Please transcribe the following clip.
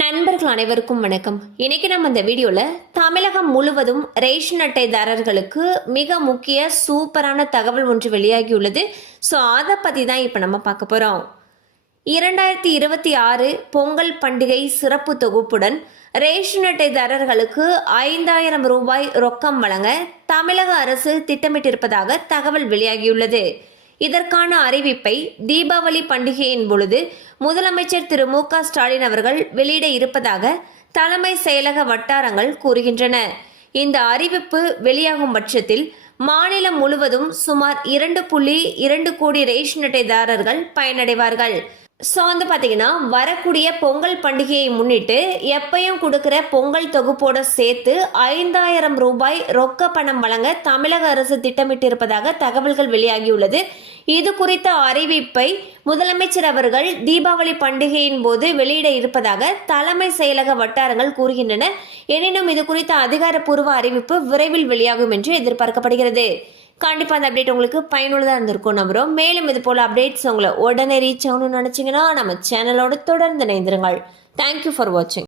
நண்பர்கள் அனைவருக்கும் வணக்கம். இன்னைக்கு நம்ம இந்த வீடியோல தமிழகம் முழுவதும் ரேஷன் அட்டைதாரர்களுக்கு மிக முக்கிய சூப்பரான தகவல் ஒன்று வெளியாகியுள்ளது. ஸோ அதை பற்றி தான் இப்போ நம்ம பார்க்க போகிறோம். 2026 பொங்கல் பண்டிகை சிறப்பு தொகுப்புடன் ரேஷன் அட்டைதாரர்களுக்கு 5000 ரூபாய் ரொக்கம் வழங்க தமிழக அரசு திட்டமிட்டிருப்பதாக தகவல் வெளியாகியுள்ளது. இதற்கான அறிவிப்பை தீபாவளி பண்டிகையின் பொழுது முதலமைச்சர் திரு மு.க. ஸ்டாலின் அவர்கள் வெளியிட இருப்பதாக தலைமை செயலக வட்டாரங்கள் கூறுகின்றன. இந்த அறிவிப்பு வெளியாகும் பட்சத்தில் மாநிலம் முழுவதும் சுமார் 2.2 கோடி ரேஷன் அட்டைதாரர்கள் பயனடைவார்கள். ஸோ வந்து பார்த்தீங்கன்னா வரக்கூடிய பொங்கல் பண்டிகையை முன்னிட்டு எப்பயும் கொடுக்குற பொங்கல் தொகுப்போட சேர்த்து 5000 ரூபாய் ரொக்க பணம் வழங்க தமிழக அரசு திட்டமிட்டிருப்பதாக தகவல்கள் வெளியாகியுள்ளது. இது குறித்த அறிவிப்பை முதலமைச்சர் அவர்கள் தீபாவளி பண்டிகையின் போது வெளியிட இருப்பதாக தலைமை செயலக வட்டாரங்கள் கூறுகின்றன. எனினும் இது குறித்த அதிகாரப்பூர்வ அறிவிப்பு விரைவில் வெளியாகும் என்று எதிர்பார்க்கப்படுகிறது. கண்டிப்பாக அந்த அப்டேட் உங்களுக்கு பயனுள்ளதாக இருந்திருக்கும் நம்புகிறோம். மேலும் இது போல் அப்டேட்ஸ் உங்களை உடனே ரீச் ஆகணும்னு நினச்சிங்கன்னா நம்ம சேனலோடு தொடர்ந்து இணைந்திருங்கள். தேங்க்யூ ஃபார் வாட்சிங்.